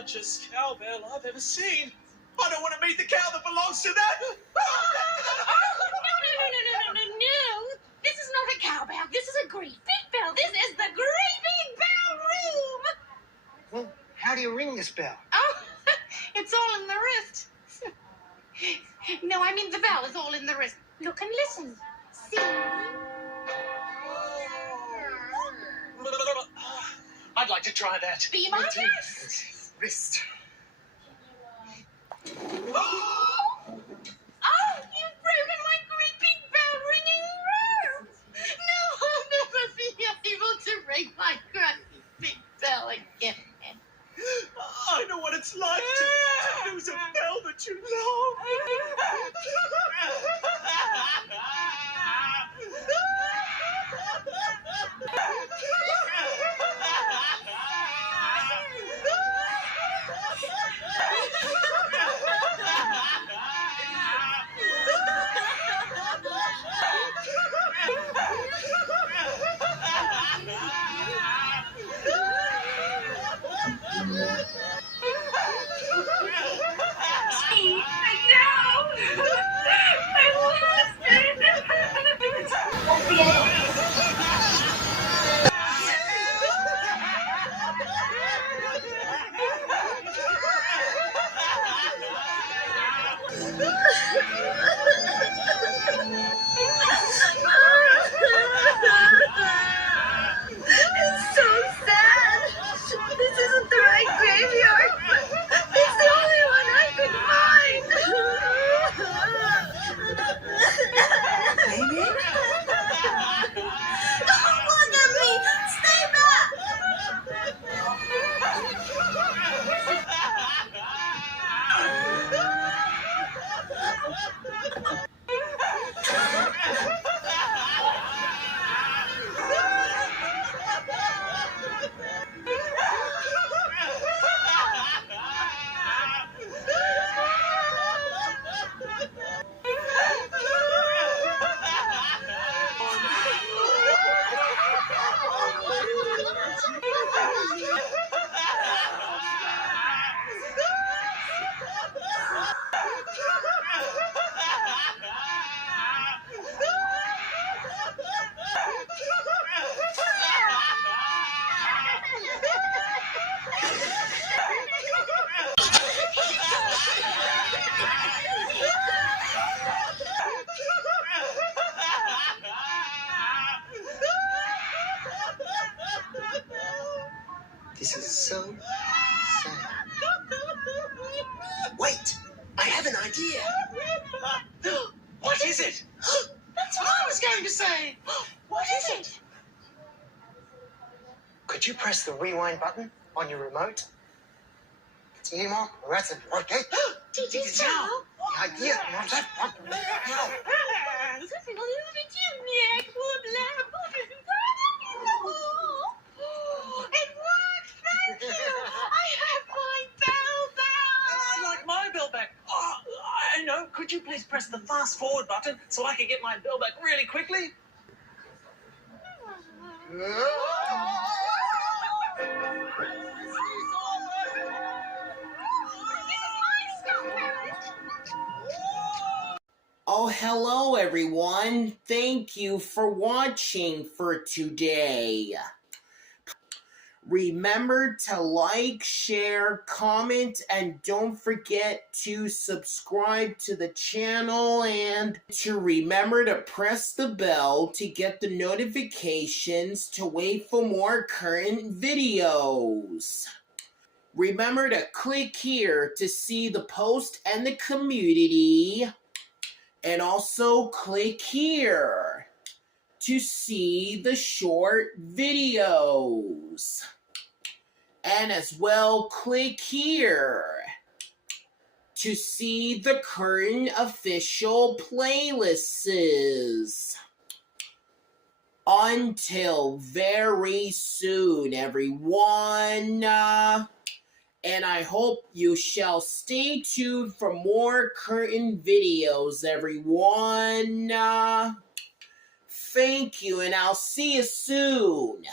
largest cowbell I've ever seen. I don't want to meet the cow that belongs to that. No. This is not a cowbell. This is a great big bell. This is the great big bell room. Well, how do you ring this bell? Oh, it's all in the wrist. No, I mean the bell is all in the wrist. Look and listen. See? I'd like to try that. Be my guest. Wrist. Oh, you've broken my great big bell ringing room. No, I'll never be able to ring my great big bell again. I know what it's like to lose a bell that you love. It's so sad. This isn't the right graveyard. It's the only one I could find. Baby? Don't look at me! Stay back! This is so sad. Wait! I have an idea. What is it? That's what I was going to say. What is it? Could you press the rewind button on your remote? It's you, Mark. That's it. Okay. Did you tell? Idea. It worked! Thank you! I have my bell back! I like my bell back. Oh, I know. Could you please press the fast forward button so I can get my bell back really quickly? Oh, hello everyone. Thank you for watching for today. Remember to like, share, comment, and don't forget to subscribe to the channel and to remember to press the bell to get the notifications to wait for more current videos. Remember to click here to see the post and the community. And also click here to see the short videos. And as well, click here to see the current official playlists. Until very soon, everyone. And I hope you shall stay tuned for more current videos, everyone. Thank you, and I'll see you soon.